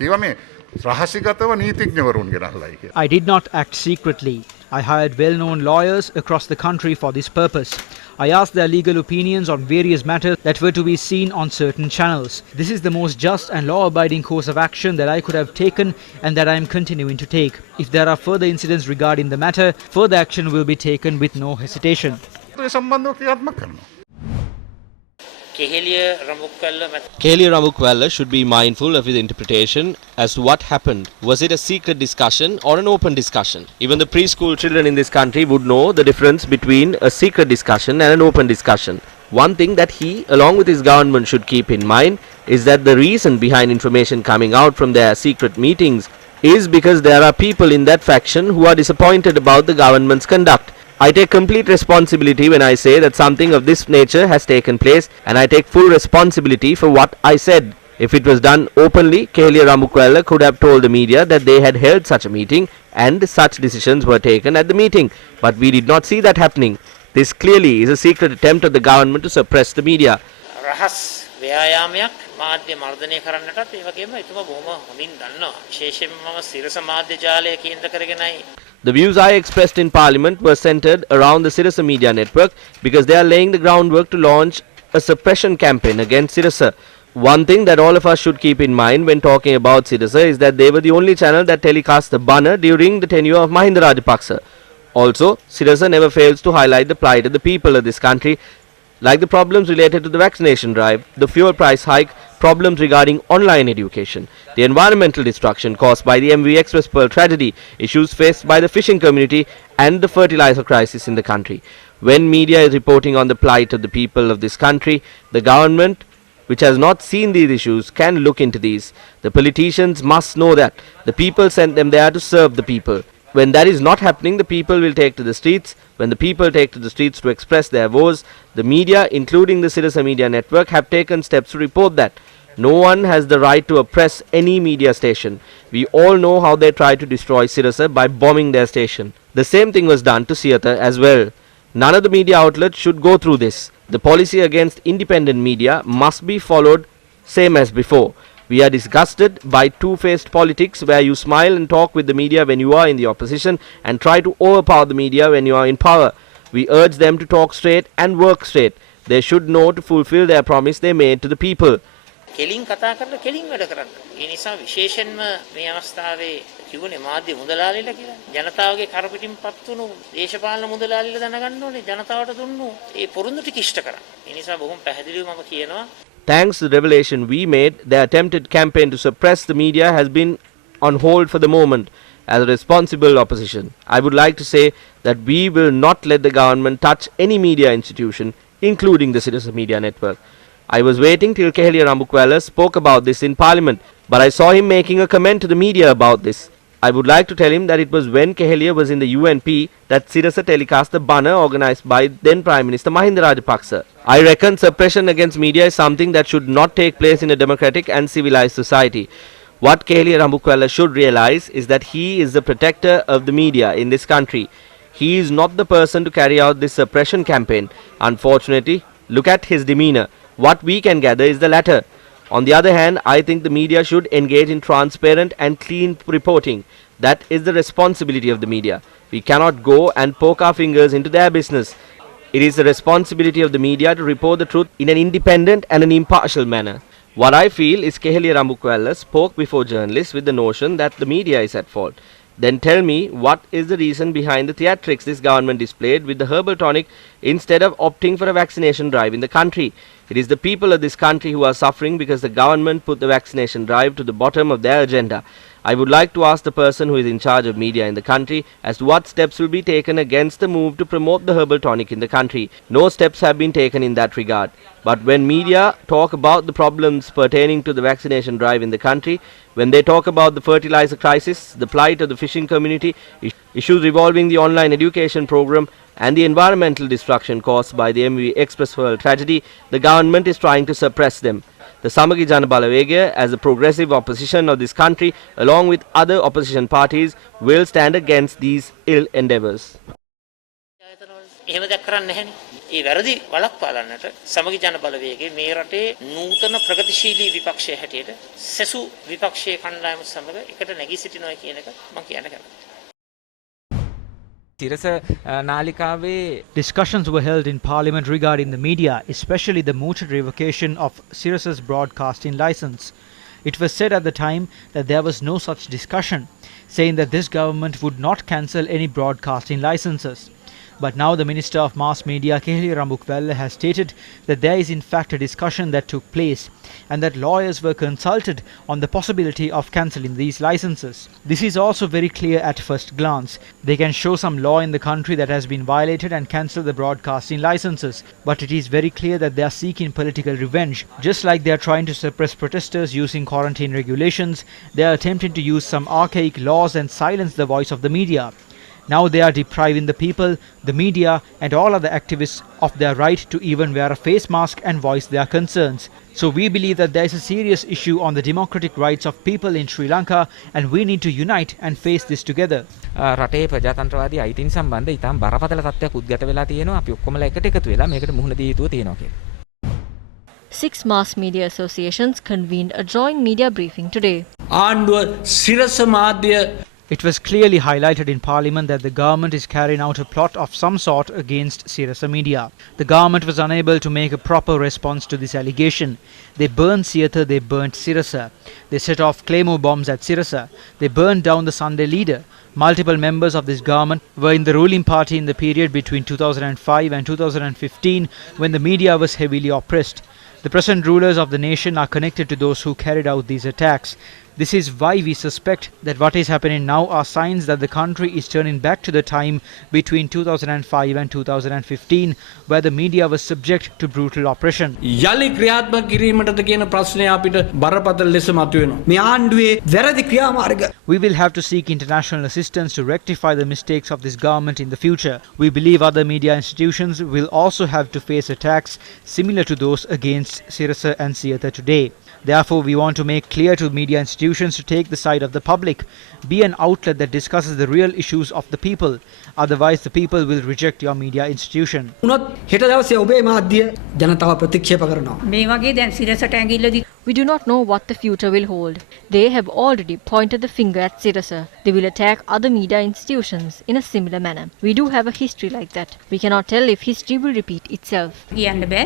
කිව්වා මේ රහසිගතව නීතිඥවරුන් ගෙනල්ලායි කියලා. I did not act secretly. I hired well-known lawyers across the country for this purpose. I asked their legal opinions on various matters that were to be seen on certain channels. This is the most just and law-abiding course of action that I could have taken and that I am continuing to take. If there are further incidents regarding the matter, further action will be taken with no hesitation. ඒ සම්බන්ධව ක්‍රියාත්මක කරනවා. Kehelia Ramukwella should be mindful of his interpretation as to what happened. Was it a secret discussion or an open discussion? Even the preschool children in this country would know the difference between a secret discussion and an open discussion. One thing that he, along with his government, should keep in mind is that the reason behind information coming out from their secret meetings is because there are people in that faction who are disappointed about the government's conduct. I take complete responsibility when I say that something of this nature has taken place, and I take full responsibility for what I said. If it was done openly, Kehelia Ramukwella could have told the media that they had held such a meeting and such decisions were taken at the meeting. But we did not see that happening. This clearly is a secret attempt of the government to suppress the media. ව්‍යායාමයක් මාධ්‍ය මර්ධනය කරන්නටත් ඒ වගේම එතුමා බොහොම හොඳින් දන්නවා. විශේෂයෙන්ම මම සිරස මාධ්‍ය ජාලය කේන්ද්‍ර කරගෙනයි. The views I expressed in Parliament were centered around the Sirasa media network because they are laying the groundwork to launch a suppression campaign against Sirasa. One thing that all of us should keep in mind when talking about Sirasa is that they were the only channel that telecast the banner during the tenure of Mahinda Rajapaksa. Also, Sirasa never fails to highlight the plight of the people of this country, like the problems related to the vaccination drive, the fuel price hike, problems regarding online education, the environmental destruction caused by the MV Express Pearl tragedy, issues faced by the fishing community and the fertilizer crisis in the country. When media is reporting on the plight of the people of this country, the government, which has not seen these issues, can look into these. The politicians must know that the people sent them there to serve the people. When that is not happening, the people will take to the streets. When the people take to the streets to express their woes, the media, including the Sirasa Media Network, have taken steps to report that. No one has the right to oppress any media station. We all know how they tried to destroy Sirasa by bombing their station. The same thing was done to Sirasa as well. None of the media outlets should go through this. The policy against independent media must be followed same as before. We are disgusted by two-faced politics where you smile and talk with the media when you are in the opposition and try to overpower the media when you are in power. We urge them to talk straight and work straight. They should know to fulfill their promise they made to the people. කෙලින් කතා කරලා කෙලින් වැඩ කරන්න. ඒ නිසා විශේෂයෙන්ම මේ අවස්ථාවේ කිව්වනේ මාධ්‍ය මුදලාලිලා කියලා. ජනතාවගේ කරපිටින් පත් වුණු දේශපාලන මුදලාලිලා දැනගන්න ඕනේ ජනතාවට දුන්නු ඒ පොරොන්දු ටික ඉෂ්ට කරන්න. ඒ නිසා බොහොම පැහැදිලිව මම කියනවා. Thanks to the revelation we made, the attempted campaign to suppress the media has been on hold for the moment. As a responsible opposition, I would like to say that we will not let the government touch any media institution, including the Sirasa Media Network. I was waiting till Kehelia Ramukwella spoke about this in Parliament, but I saw him making a comment to the media about this. I would like to tell him that it was when Kehelia was in the UNP that Sirasa telecast the banner organized by then Prime Minister Mahinda Rajapaksa. I reckon suppression against media is something that should not take place in a democratic and civilized society. What Kehelia Ramukwella should realize is that he is the protector of the media in this country. He is not the person to carry out this suppression campaign. Unfortunately, look at his demeanor. What we can gather is the latter. On the other hand, I think the media should engage in transparent and clean reporting. That is the responsibility of the media. We cannot go and poke our fingers into their business. It is the responsibility of the media to report the truth in an independent and an impartial manner. What I feel is Kehelia Ramukwella spoke before journalists with the notion that the media is at fault. Then tell me, what is the reason behind the theatrics this government displayed with the herbal tonic instead of opting for a vaccination drive in the country? It is the people of this country who are suffering because the government put the vaccination drive to the bottom of their agenda. I would like to ask the person who is in charge of media in the country as to what steps will be taken against the move to promote the herbal tonic in the country. No steps have been taken in that regard. But when media talk about the problems pertaining to the vaccination drive in the country, when they talk about the fertilizer crisis, the plight of the fishing community, issues revolving the online education program, and the environmental destruction caused by the MV Express Pearl tragedy, the government is trying to suppress them. The Samagi Jana Balawegaya, as a progressive opposition of this country, along with other opposition parties, will stand against these ill endeavours. එහෙම දෙයක් කරන්නේ නැහැනේ. ඒ වැරදි වළක්වාලන්නට සමගි ජන බලවේගයේ මේ රටේ නූතන ප්‍රගතිශීලී විපක්ෂයේ හැටියට සෙසු විපක්ෂයේ කණ්ඩායම සමග එකට නැගී සිටිනවා කියන එක මම කියන්න කැමතියි. Discussions were held in Parliament regarding the media, especially the mooted revocation of Sirasa's broadcasting license. It was said at the time that there was no such discussion, saying that this government would not cancel any broadcasting licenses. But now the Minister of Mass Media, Kehli Rambukwelle, has stated that there is in fact a discussion that took place and that lawyers were consulted on the possibility of cancelling these licenses. This is also very clear at first glance. They can show some law in the country that has been violated and cancel the broadcasting licenses. But it is very clear that they are seeking political revenge. Just like they are trying to suppress protesters using quarantine regulations, they are attempting to use some archaic laws and silence the voice of the media. Now they are depriving the people, the media and all other activists of their right to even wear a face mask and voice their concerns. So we believe that there is a serious issue on the democratic rights of people in Sri Lanka and we need to unite and face this together. රටේ ප්‍රජාතන්ත්‍රවාදී අයිතීන් සම්බන්ධ ඉතාම බරපතල තත්ත්වයක් උද්ගත වෙලා තියෙනවා. අපි ඔක්කොමලා එකට එකතු වෙලා මේකට මුහුණ දී යුතුව තියෙනවා කියලා. 6 mass media associations convened a joint media briefing today. ආණ්ඩුව සිරස මාධ්‍ය It was clearly highlighted in Parliament that the government is carrying out a plot of some sort against Sirasa Media. The government was unable to make a proper response to this allegation. They burned Siyatha, they burnt Sirasa. They set off claymore bombs at Sirasa. They burned down the Sunday leader. Multiple members of this government were in the ruling party in the period between 2005 and 2015 when the media was heavily oppressed. The present rulers of the nation are connected to those who carried out these attacks. This is why we suspect that what is happening now are signs that the country is turning back to the time between 2005 and 2015 where the media was subject to brutal oppression. යලි ක්‍රියාත්මක කිරීමටද කියන ප්‍රශ්නය අපිට බරපතල ලෙස මතුවෙනවා. මේ ආණ්ඩුවේ වැරදි ක්‍රියාමාර්ග We will have to seek international assistance to rectify the mistakes of this government in the future. We believe other media institutions will also have to face attacks similar to those against Sirasa and Siyatha today. Therefore, we want to make clear to media institutions to take the side of the public, be an outlet that discusses the real issues of the people. Otherwise, the people will reject your media institution. උනොත් හෙට දවසේ ඔබේ මාධ්‍ය ජනතාව ප්‍රතික්ෂේප කරනවා. මේ වගේ දැන් සිරසට ඇඟිල්ල දී We do not know what the future will hold. They have already pointed the finger at Sirasa. They will attack other media institutions in a similar manner. We do have a history like that. We cannot tell if history will repeat itself. කියන්න බෑ.